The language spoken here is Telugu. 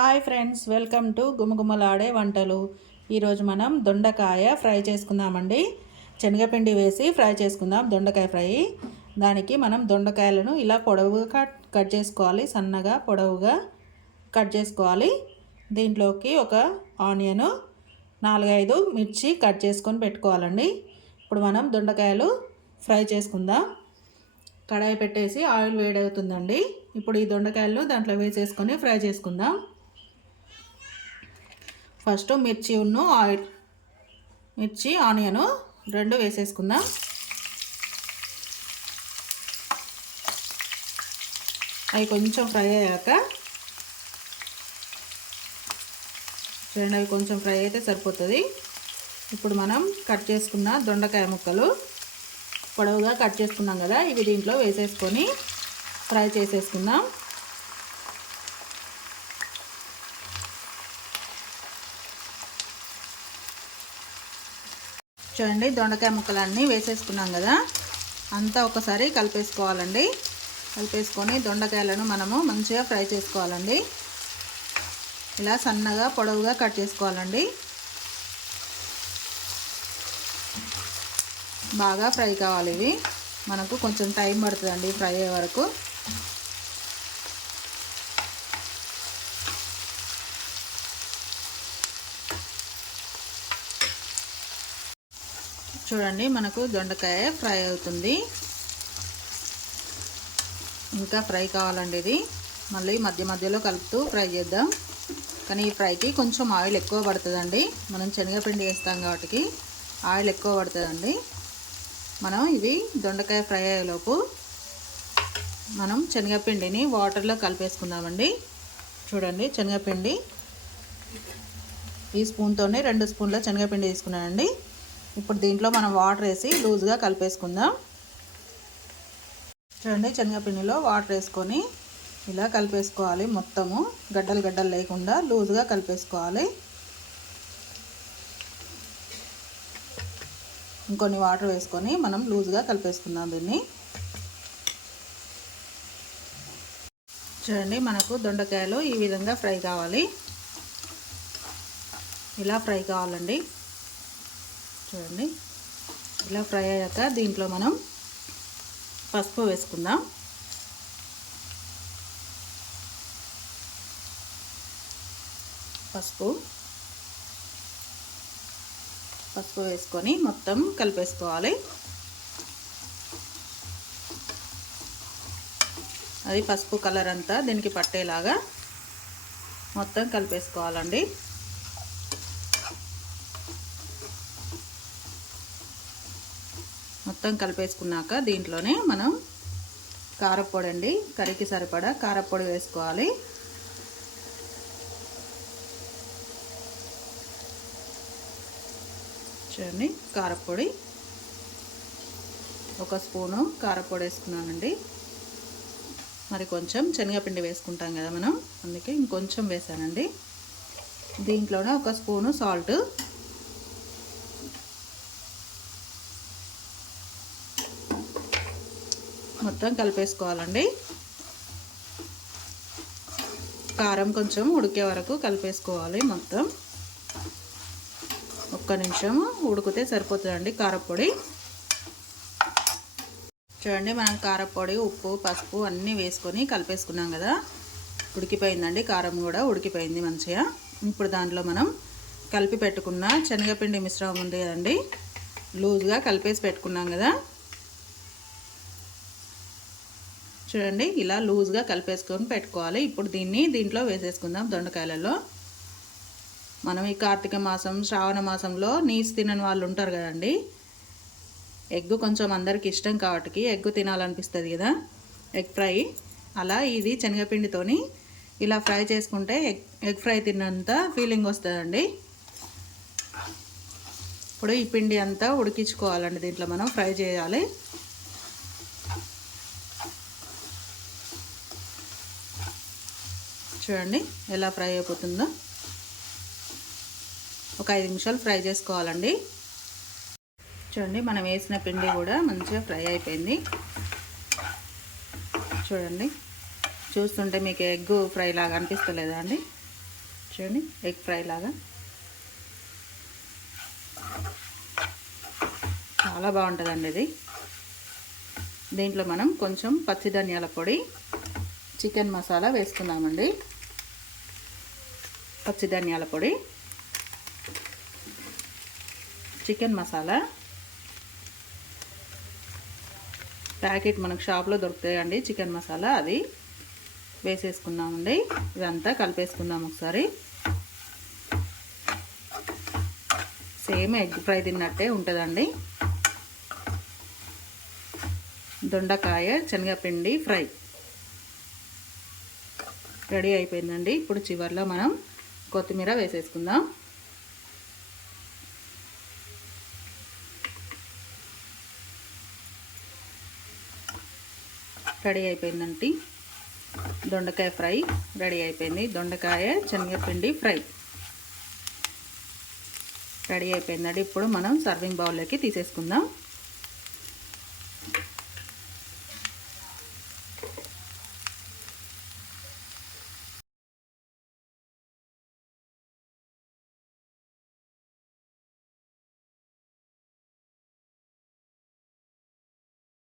హాయ్ ఫ్రెండ్స్, వెల్కమ్ టు గుమగుమలాడే వంటలు. ఈరోజు మనం దొండకాయ ఫ్రై చేసుకుందామండి. శనగపిండి వేసి ఫ్రై చేసుకుందాం దొండకాయ ఫ్రై. దానికి మనం దొండకాయలను ఇలా పొడవుగా కట్ చేసుకోవాలి, సన్నగా పొడవుగా కట్ చేసుకోవాలి. దీంట్లోకి ఒక ఆనియను, 4-5 మిర్చి కట్ చేసుకొని పెట్టుకోవాలండి. ఇప్పుడు మనం దొండకాయలు ఫ్రై చేసుకుందాం. కడాయి పెట్టేసి ఆయిల్ వేడవుతుందండి. ఇప్పుడు ఈ దొండకాయలు దాంట్లో వేసేసుకొని ఫ్రై చేసుకుందాం. ఫస్ట్ మిర్చి ఆనియను 2 వేసేసుకుందాం. అవి కొంచెం ఫ్రై అయ్యాక చూడండి, అవి కొంచెం ఫ్రై అయితే సరిపోతుంది. ఇప్పుడు మనం కట్ చేసుకున్న దొండకాయ ముక్కలు పొడవుగా కట్ చేసుకున్నాం కదా, ఇవి దీంట్లో వేసేసుకొని ఫ్రై చేసేసుకుందాం. చూడండి, దొండకాయ ముక్కలన్నీ వేసేసుకున్నాం కదా, అంతా ఒకసారి కలిపేసుకోవాలండి. కలిపేసుకొని దొండకాయలను మనము మంచిగా ఫ్రై చేసుకోవాలండి. ఇలా సన్నగా పొడవుగా కట్ చేసుకోవాలండి. బాగా ఫ్రై కావాలి. ఇవి మనకు కొంచెం టైం పడుతుందండి ఫ్రై అయ్యే వరకు. చూడండి, మనకు దొండకాయ ఫ్రై అవుతుంది. ఇంకా ఫ్రై కావాలండి. ఇది మళ్ళీ మధ్య మధ్యలో కలుపుతూ ఫ్రై చేద్దాం. కానీ ఈ ఫ్రైకి కొంచెం ఆయిల్ ఎక్కువ పడుతుందండి. మనం శనగపిండి వేస్తాం కాబట్టి ఆయిల్ ఎక్కువ పడుతుందండి. మనం ఇది దొండకాయ ఫ్రై అయ్యేలోపు మనం శనగపిండిని వాటర్లో కలిపేసుకుందామండి. చూడండి, శనగపిండి ఈ స్పూన్తోనే 2 స్పూన్ల శనగపిండి తీసుకున్నానండి. ఇప్పుడు దీంట్లో మనం వాటర్ వేసి లూజ్గా కలిపేసుకుందాం. చూడండి, శనగపిండిలో వాటర్ వేసుకొని ఇలా కలిపేసుకోవాలి. మొత్తము గడ్డలు గడ్డలు లేకుండా లూజ్గా కలిపేసుకోవాలి. ఇంకొన్ని వాటర్ వేసుకొని మనం లూజ్గా కలిపేసుకుందాం దీన్ని. చూడండి, మనకు దొండకాయలు ఈ విధంగా ఫ్రై కావాలి. ఇలా ఫ్రై కావాలండి. చూడండి, ఇలా ఫ్రై అయ్యాక దీంట్లో మనం పసుపు వేసుకుందాం. పసుపు వేసుకొని మొత్తం కలిపేసుకోవాలి. అది పసుపు కలర్ అంతా దీనికి పట్టేలాగా మొత్తం కలిపేసుకోవాలండి. మొత్తం కలిపేసుకున్నాక దీంట్లోనే మనం కారపొడి అండి, కర్రీకి సరిపడా కారపొడి వేసుకోవాలి. చూడండి, కారపొడి 1 స్పూను కారపొడి వేసుకున్నానండి. మరి కొంచెం శనగపిండి వేసుకుంటాం కదా మనం, అందుకే ఇంకొంచెం వేసానండి. దీంట్లోనే 1 స్పూను సాల్ట్, మొత్తం కలిపేసుకోవాలండి. కారం కొంచెం ఉడికే వరకు కలిపేసుకోవాలి. మొత్తం 1 నిమిషం ఉడికితే సరిపోతుందండి కారపొడి. చూడండి, మనం కారపొడి, ఉప్పు, పసుపు అన్నీ వేసుకొని కలిపేసుకున్నాం కదా, ఉడికిపోయిందండి. కారం కూడా ఉడికిపోయింది మంచిగా. ఇప్పుడు దాంట్లో మనం కలిపి పెట్టుకున్న శనగపిండి మిశ్రమం ఉంది కదండి, లూజ్గా కలిపేసి పెట్టుకున్నాం కదా. చూడండి, ఇలా లూజ్గా కలిపేసుకొని పెట్టుకోవాలి. ఇప్పుడు దీంట్లో వేసేసుకుందాం దొండకాయలలో. మనం ఈ కార్తీక మాసం, శ్రావణ మాసంలో నీసు తినని వాళ్ళు ఉంటారు కదండి. ఎగ్ కొంచెం అందరికి ఇష్టం కాబట్టి ఎగ్ తినాలనిపిస్తుంది కదా, ఎగ్ ఫ్రై. అలా ఇది శనగపిండితోని ఇలా ఫ్రై చేసుకుంటే ఎగ్ ఫ్రై తిన్నంత ఫీలింగ్ వస్తుందండి. ఇప్పుడు ఈ పిండి అంతా ఉడికించుకోవాలండి. దీంట్లో మనం ఫ్రై చేయాలి. చూడండి ఎలా ఫ్రై అయిపోతుందో. ఒక 5 నిమిషాలు ఫ్రై చేసుకోవాలండి. చూడండి, మనం వేసిన పిండి కూడా మంచిగా ఫ్రై అయిపోయింది. చూడండి, చూస్తుంటే మీకు ఎగ్ ఫ్రై లాగా అనిపిస్తలేదా అండి? చూడండి, ఎగ్ ఫ్రై లాగా చాలా బాగుంటుందండి ఇది. దీంట్లో మనం కొంచెం పచ్చి ధనియాల పొడి, చికెన్ మసాలా వేసుకుందామండి. పచ్చి ధనియాల పొడి, చికెన్ మసాలా ప్యాకెట్ మనకు షాప్లో దొరుకుతాయండి చికెన్ మసాలా, అది వేసేసుకున్నామండి. ఇదంతా కలిపేసుకుందాం ఒకసారి. సేమ్ ఎగ్ ఫ్రై తిన్నట్టే ఉంటుందండి. దొండకాయ శనగపిండి ఫ్రై రెడీ అయిపోయిందండి. ఇప్పుడు చివర్లో మనం కొత్తిమీర వేసేసుకుందాం. రెడీ అయిపోయిందండి, దొండకాయ ఫ్రై రెడీ అయిపోయింది. దొండకాయ శనగపిండి ఫ్రై రెడీ అయిపోయిందండి. ఇప్పుడు మనం సర్వింగ్ బౌల్లోకి తీసేసుకుందాం.